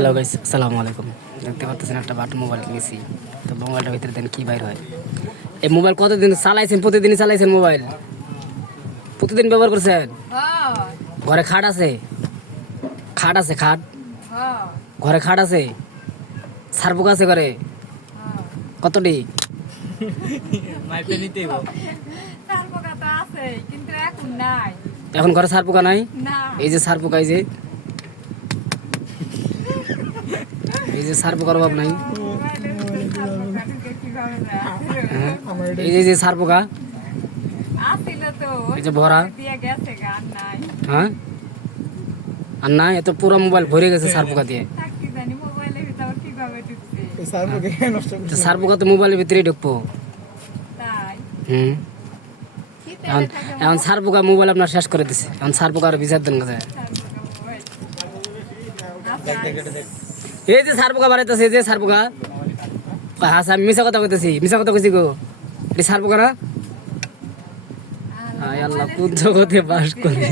Hello guys, আসসালামু আলাইকুম। দেখতে পাচ্ছেন একটা বাটন মোবাইল কিনেছি। তো মোবাইলটার ভিতরে দেন কি বাইর হয়। এই মোবাইল কতদিন চালাইছেন? প্রতিদিনই চালাইছেন মোবাইল? প্রতিদিন ব্যবহার করছেন? ঘরে খাট আছে? খাট আছে? খাট ঘরে খাট আছে? সারপুক আছে ঘরে? কতটি? এখন ঘরে সারপুকা নাই? এই যে সারপুকা, এই যে সারপোকার অভাব নাই। এই যে সারপোকা, এই যে ভরা। হ্যাঁ, আর নাই, এত পুরো মোবাইল ভরে গেছে সারপোকা দিয়ে। সারপোকা তো মোবাইলের ভিতরেই ঢুকবো। এখন এখন সারপোকা মোবাইল আপনার শেষ করে দিছে। এখন সারপোকার বিচার দেন কাছে। এই যে সারপোকা বাড়াইতেছে, এই যে সারপোকা। হ্যাঁ, আমি মিশা কথা কইতেছি, মিশা কথা কইছি গো। এটি সারপোকা না? আল্লাহ, কোন জগতে বাস করে।